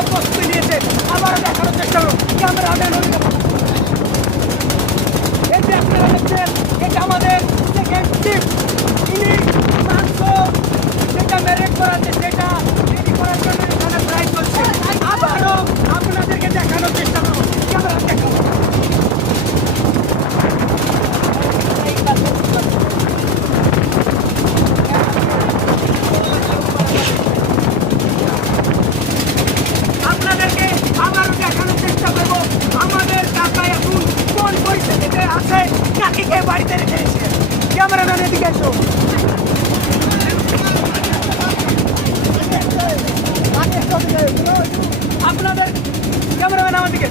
আবারও প্রস্তুতি নিয়েছে, আবারও দেখানোর চেষ্টা করো ক্যামেরা ম্যান। এই যে আপনারা দেখছেন, এটা আমাদের সেকেন্ড টিপ। ইনি মাংস যেটা ম্যারিনেট করা আছে সেটা রেডি করার জন্য এখানে ফ্রাই করছে। আবারও আপনাদেরকে দেখানোর চেষ্টা করো, ক্যামেরা দেখাবো। আপনাদেরকে আবারও দেখানোর চেষ্টা করবো আমাদের কাকা এখন কোন পরিস্থিতিতে আছে, কাকিকে বাড়িতে রেখে এসে। ক্যামেরাম্যান এদিকে এসো। আপনাদের ক্যামেরাম্যান আমার দিকে।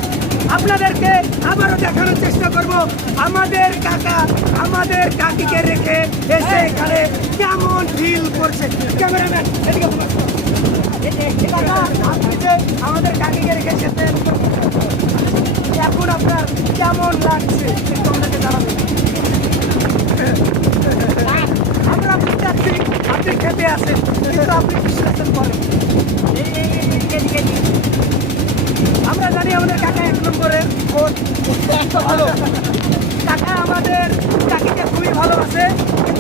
আপনাদেরকে আবারও দেখানোর চেষ্টা করব আমাদের কাকা আমাদের কাকিকে রেখে এসে এখানে কেমন ফিল করছে। ক্যামেরাম্যান এদিকে ফোকাস করো। কাকা, আপনি যে আমাদের কাকিকে রেখে এসেছেন, এখন আপনার কেমন লাগছে একটু আমাদেরকে জানাবেন। আমরা বুঝতে পারছি আপনি খেতে আছেন, কিন্তু আপনি বিশ্লেষণ করেন। আমরা জানি আমাদের কাকা এক নম্বরের ভালো কাকা, আমাদের কাকিকে খুবই ভালোবাসে, কিন্তু